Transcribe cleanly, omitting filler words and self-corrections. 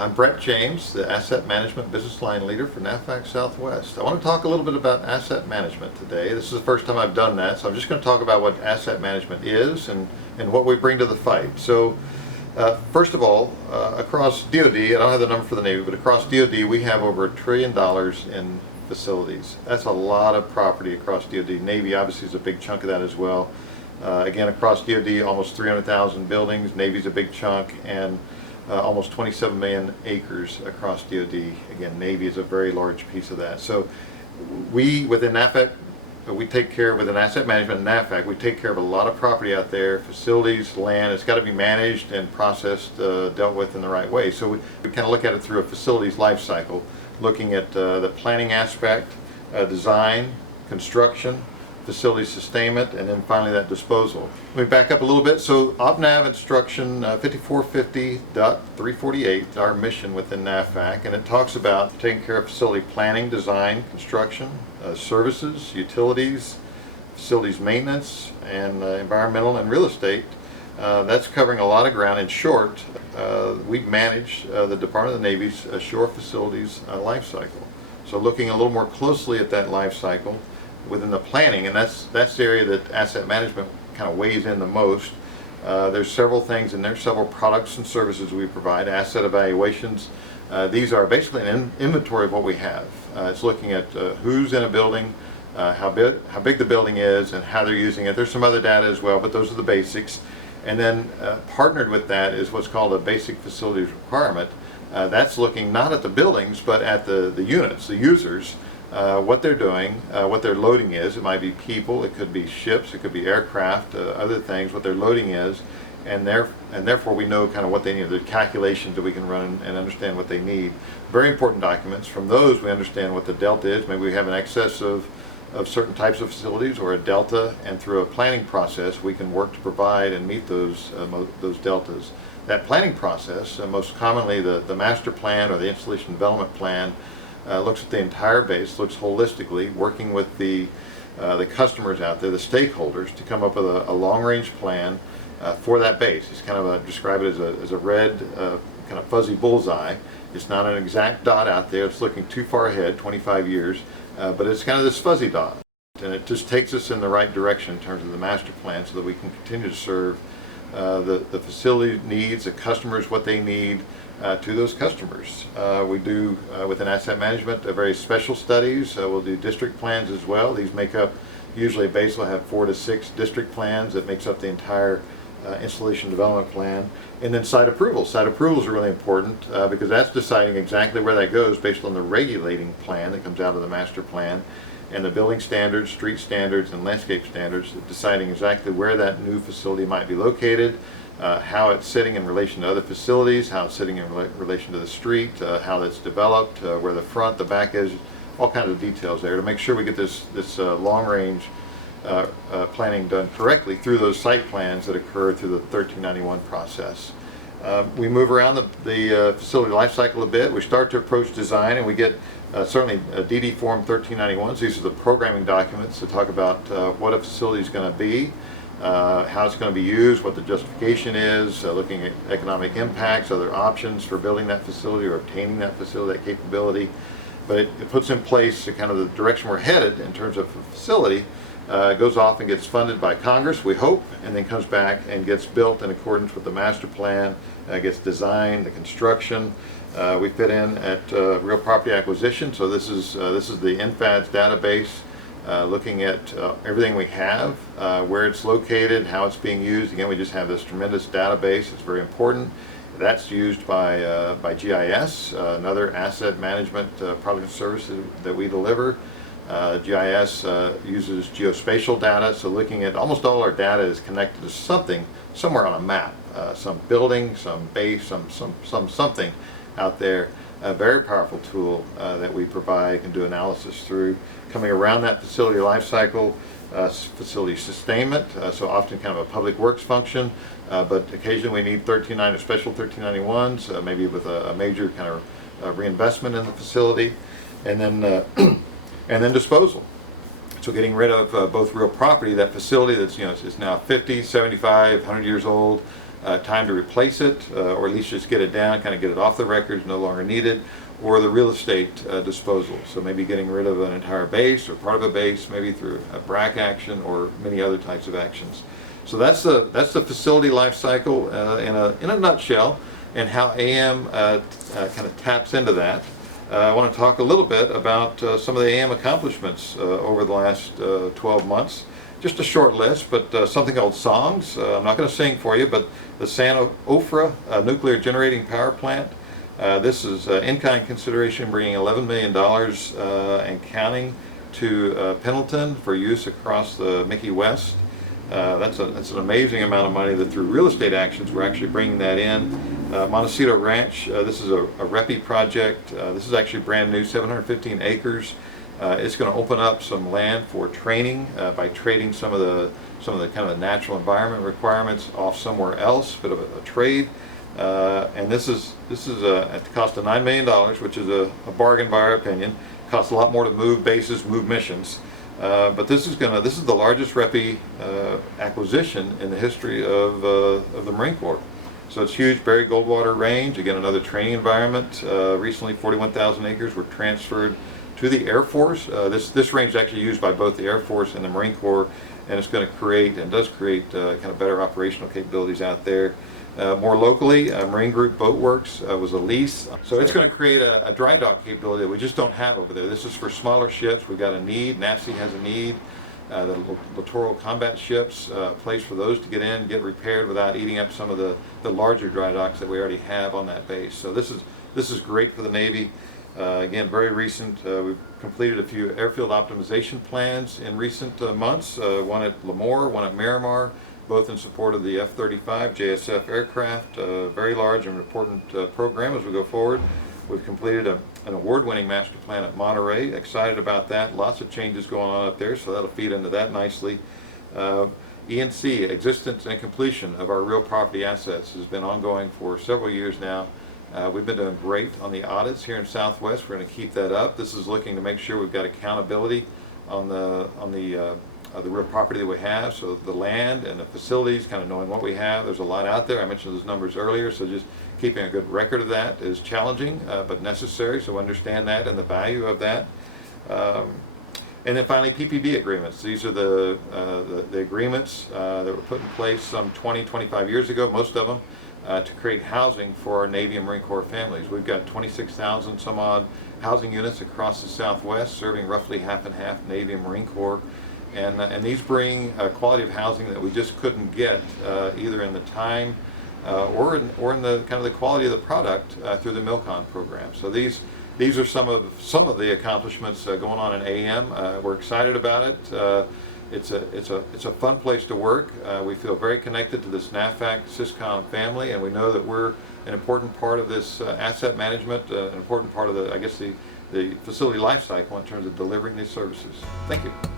I'm Brett James, the Asset Management Business Line Leader for NAVFAC Southwest. I want to talk a little bit about asset management today. This is the first time I've done that, so I'm just going to talk about what asset management is and what we bring to the fight. So, first of all, across DoD, I don't have the number for the Navy, but across DoD we have over $1 trillion in facilities. That's a lot of property across DoD. Navy obviously is a big chunk of that as well. Again, across DoD, almost 300,000 buildings. Navy's a big chunk, and almost 27 million acres across DoD. Again, Navy is a very large piece of that. So we, within NAVFAC, we take care, within asset management and NAVFAC, we take care of a lot of property out there, facilities, land. It's got to be managed and processed, dealt with in the right way. So we kind of look at it through a facilities life cycle, looking at the planning aspect, design, construction, facility sustainment, and then finally that disposal. Let me back up a little bit. So OPNAV instruction 5450.348 is our mission within NAVFAC, and it talks about taking care of facility planning, design, construction, services, utilities, facilities maintenance, and environmental and real estate. That's covering a lot of ground. In short, we manage the Department of the Navy's shore facilities life cycle. So looking a little more closely at that life cycle within the planning, and that's the area that asset management kind of weighs in the most. There's several things in there, several products and services we provide. Asset evaluations, these are basically an inventory of what we have. It's looking at who's in a building, how big the building is, and how they're using it. There's some other data as well, but those are the basics. And then partnered with that is what's called a basic facilities requirement. That's looking not at the buildings, but at the units, the users, what they're doing, what their loading is. It might be people, it could be ships, it could be aircraft, other things, what their loading is, and therefore we know kind of what they need, the calculations that we can run and understand what they need. Very important documents. From those we understand what the delta is. Maybe we have an excess of certain types of facilities or a delta, and through a planning process we can work to provide and meet those deltas. That planning process, most commonly the master plan or the installation development plan, looks at the entire base, looks holistically, working with the customers out there, the stakeholders, to come up with a long-range plan for that base. It's kind of describe it as a red kind of fuzzy bullseye. It's not an exact dot out there. It's looking too far ahead, 25 years, but it's kind of this fuzzy dot, and it just takes us in the right direction in terms of the master plan, so that we can continue to serve the facility needs, the customers, what they need, to those customers. We do, within asset management, very special studies. We'll do district plans as well. These make up, usually a base will have 4 to 6 district plans that makes up the entire installation development plan. And then site approvals. Site approvals are really important because that's deciding exactly where that goes based on the regulating plan that comes out of the master plan, and the building standards, street standards, and landscape standards, deciding exactly where that new facility might be located, how it's sitting in relation to other facilities, how it's sitting in relation to the street, how that's developed, where the front, the back is, all kinds of details there to make sure we get this long-range planning done correctly through those site plans that occur through the 1391 process. We move around the facility life cycle a bit. We start to approach design, and we get certainly DD Form 1391s. These are the programming documents that talk about what a facility is going to be, how it's going to be used, what the justification is, looking at economic impacts, other options for building that facility or obtaining that facility, that capability. But it puts in place kind of the direction we're headed in terms of a facility. Goes off and gets funded by Congress, we hope, and then comes back and gets built in accordance with the master plan, gets designed, the construction. We fit in at real property acquisition, so this is the NFADS database, looking at everything we have, where it's located, how it's being used. Again, we just have this tremendous database. It's very important. That's used by GIS, another asset management product and services that we deliver. GIS uses geospatial data, so looking at almost all our data is connected to something somewhere on a map, some building, some base, something out there. A very powerful tool that we provide, can do analysis through, coming around that facility life cycle, facility sustainment, so often kind of a public works function, but occasionally we need 1390 special 1391s, maybe with a major kind of reinvestment in the facility, and then disposal. So getting rid of both real property, that facility that's is now 50, 75, 100 years old, time to replace it, or at least just get it down, kind of get it off the records, no longer needed, or the real estate disposal. So maybe getting rid of an entire base or part of a base, maybe through a BRAC action or many other types of actions. So that's the facility life cycle in a nutshell, and how AM kind of taps into that. I want to talk a little bit about some of the AM accomplishments over the last 12 months. Just a short list, but something called SONGS. I'm not going to sing for you, but the Onofre Nuclear Generating Power Plant. This is in-kind consideration, bringing $11 million and counting to Pendleton for use across the MCIWEST. That's an amazing amount of money that through real estate actions we're actually bringing that in. Montecito Rancho, this is a REPI project. This is actually brand new, 715 acres. It's going to open up some land for training by trading some of the kind of the natural environment requirements off somewhere else, bit of a trade. And this is at the cost of $9 million, which is a bargain by our opinion. It costs a lot more to move bases, move missions. But this is the largest REPI acquisition in the history of the Marine Corps. So it's huge. Buried Goldwater Range, again another training environment. Recently 41,000 acres were transferred to the Air Force. This range is actually used by both the Air Force and the Marine Corps, and it's going to create, and does create, kind of better operational capabilities out there. More locally, Marine Group Boat Works was a lease. So it's going to create a dry dock capability that we just don't have over there. This is for smaller ships. We've got a need. NAVSEA has a need. The littoral combat ships, a place for those to get in, get repaired without eating up some of the larger dry docks that we already have on that base. So this is great for the Navy. Again, very recent. We've completed a few airfield optimization plans in recent months. One at Lemoore, one at Miramar, both in support of the F-35 JSF aircraft. Very large and important program as we go forward. We've completed an award-winning master plan at Monterey. Excited about that. Lots of changes going on up there, so that'll feed into that nicely. ENC, existence and completion of our real property assets, has been ongoing for several years now. We've been doing great on the audits here in Southwest. We're going to keep that up. This is looking to make sure we've got accountability on the real property that we have, so the land and the facilities, kind of knowing what we have. There's a lot out there. I mentioned those numbers earlier, so just keeping a good record of that is challenging but necessary, so understand that and the value of that. And then finally, PPB agreements. These are the agreements that were put in place some 20, 25 years ago, most of them, to create housing for our Navy and Marine Corps families. We've got 26,000 some odd housing units across the Southwest, serving roughly half and half Navy and Marine Corps. And these bring a quality of housing that we just couldn't get either in the time or in the kind of the quality of the product through the MILCON program. So these are some of the accomplishments going on in AM. We're excited about it. It's a fun place to work. We feel very connected to this NAVFAC SysCom family, and we know that we're an important part of this asset management, an important part of the facility life cycle in terms of delivering these services. Thank you.